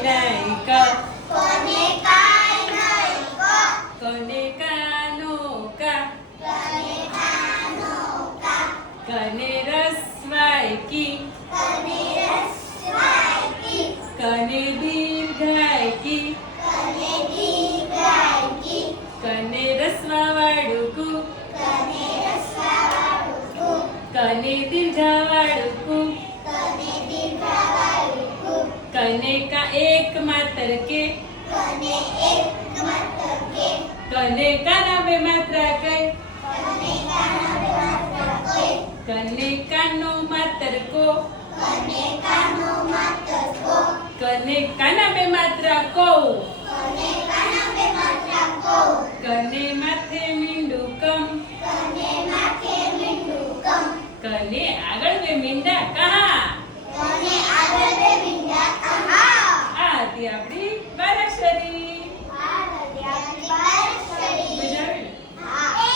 નહીં ક કને કાય નહીં ક કને કાનો કા કને કાનો કા કને રસ્વાય કી કને રસ્વાય કી કને દીર્ઘાય કી કને દીર્ઘાય કી કને રસ્વાવાળું કુ કને રસ્વાવાળું કુ કને દીર્ઘાવાળું કુ કને દીર્ઘાવાળું કુ કને કા એક માત્ર કે કને એક માત્ર કે કને કાના બે માત્રા કઈ કને કાનો માત્ર કોઈ કને કાનો માત્ર કો કને કાનો માત્ર કો કને કાના બે માત્રા કો કને કાનો બે માત્ર કો કને માથે મીંડું કમ કને માથે મીંડું કમ કને આગળ બે મીંડા કહા કને આગળ બે મીંડા કહા આ હતી આપણી